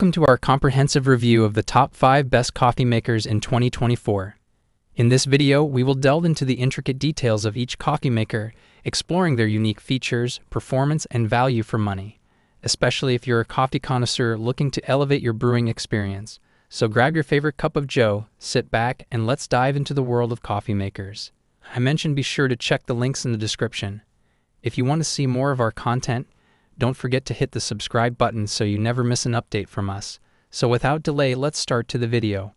Welcome to our comprehensive review of the top 5 best coffee makers in 2024. In this video, we will delve into the intricate details of each coffee maker, exploring their unique features, performance, and value for money, especially if you're a coffee connoisseur looking to elevate your brewing experience. So grab your favorite cup of joe, sit back, and let's dive into the world of coffee makers. I mentioned be sure to check the links in the description. If you want to see more of our content, don't forget to hit the subscribe button so you never miss an update from us. So without delay, let's start to the video.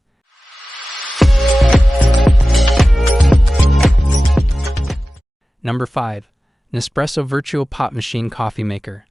Number 5. Nespresso Vertuo Pot Machine Coffee Maker.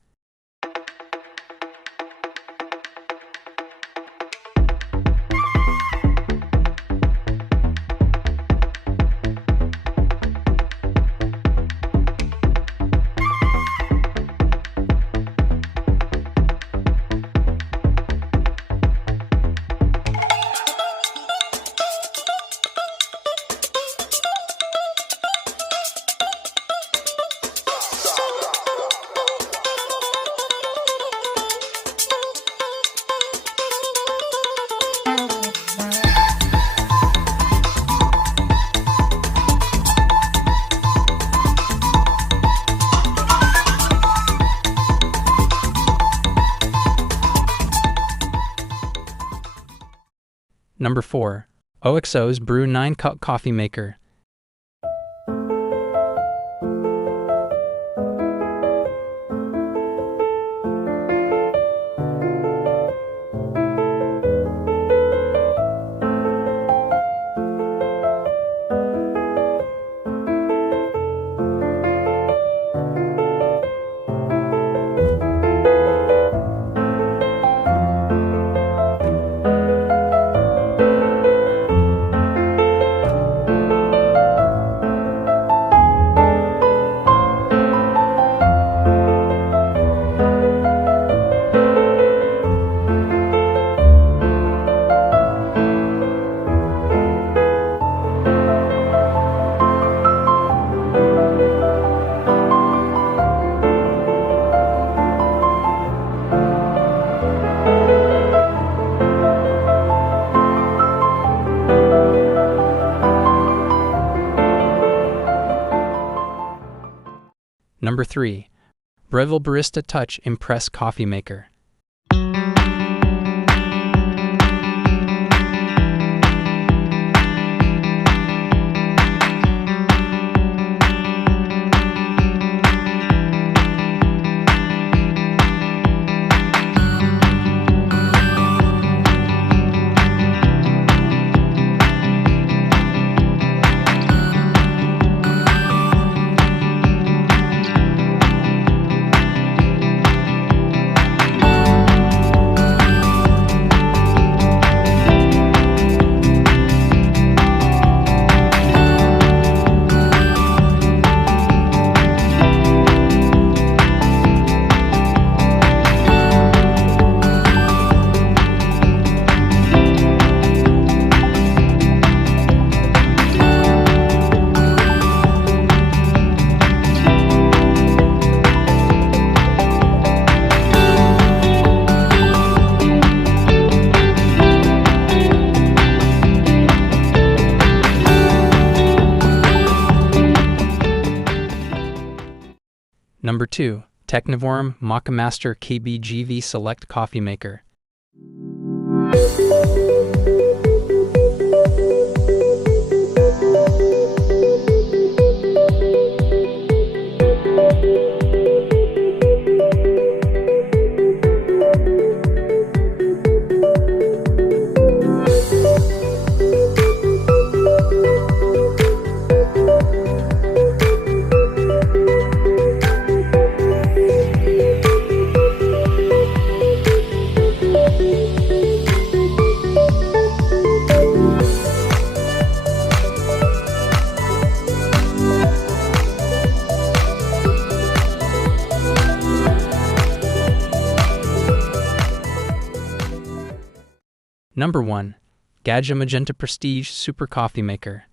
Number 4. OXO's Brew 9-Cup Coffee Maker. Number 3. Breville Barista Touch Impress Coffee Maker. Number 2. Technivorm Moccamaster KBGV Select Coffee Maker. Number 1. Gaggia Magenta Prestige Super Coffee Maker.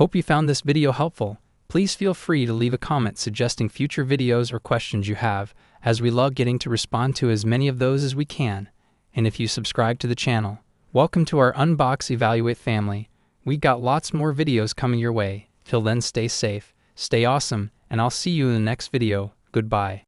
Hope you found this video helpful. Please feel free to leave a comment suggesting future videos or questions you have, as we love getting to respond to as many of those as we can. And if you subscribe to the channel, welcome to our Unbox Evaluate family. We got lots more videos coming your way. Till then, stay safe, stay awesome, and I'll see you in the next video. Goodbye.